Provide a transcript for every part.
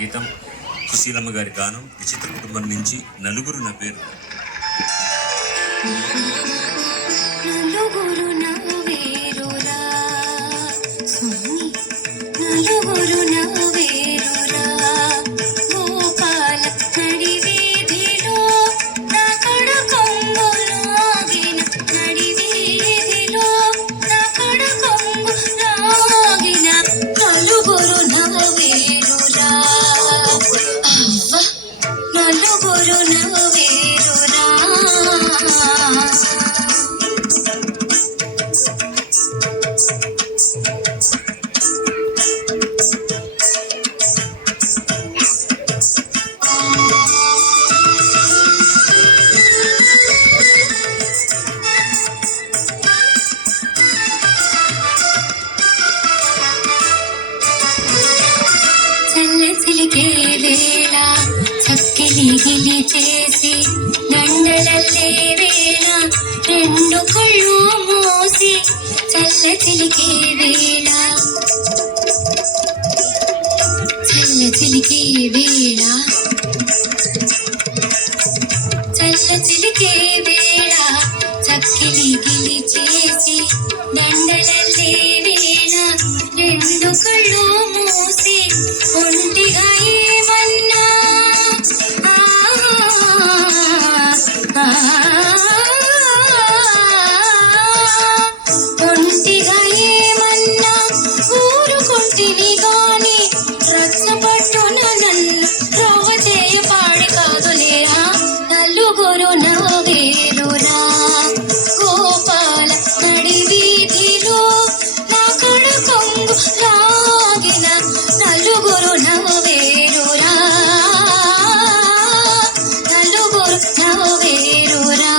గీతం సుశీలమ్మ గారి గానం విచిత్ర కుటుంబం నుంచి నలుగురు నా పేరు. చక్కిలిగిలి చేసి దండలల్లే వేళ రెండు కళ్ళు మూసి చల్ల చిలికే వేళ చల్ల చిలికే వేళ చల్ల చిలికే వేళ చక్కిలిగిలి చేసి దండలల్లే వేళ రెండు కళ్ళు మూసి ఒంటిగా ఏమన్నా ఒంటిగా ఏమన్నా ఊరుకుంటిని గాని రచ్చపట్టున నన్ను రోవ చేయపాడి కాదులేరా నలుగురు నవ్వేరురా గోపాల నడి వీధిలో నా కడు కొంగు లాగిన నలుగురు నవ్వేరురా నలుగురు నవ్వేరురా.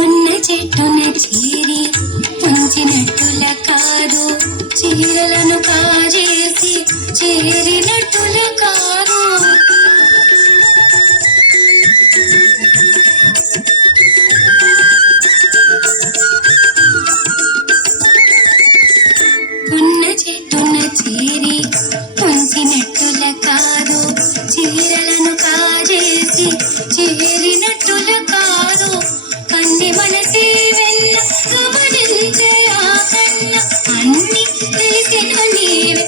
ఉన్న చెట్టున చేరి ఉంచినట్టుల కాదు చీరలను కాజేసి చేరినట్టుల కాదు ఉన్న చెట్టున చేరి ఉంచినట్టుల కాదు చీరలను కాజేసి చేరినట్టుల కాదు కన్ని మనసే వెళ్ళ గమనించే ఆ కన్న అన్ని తెలిసిన నీవే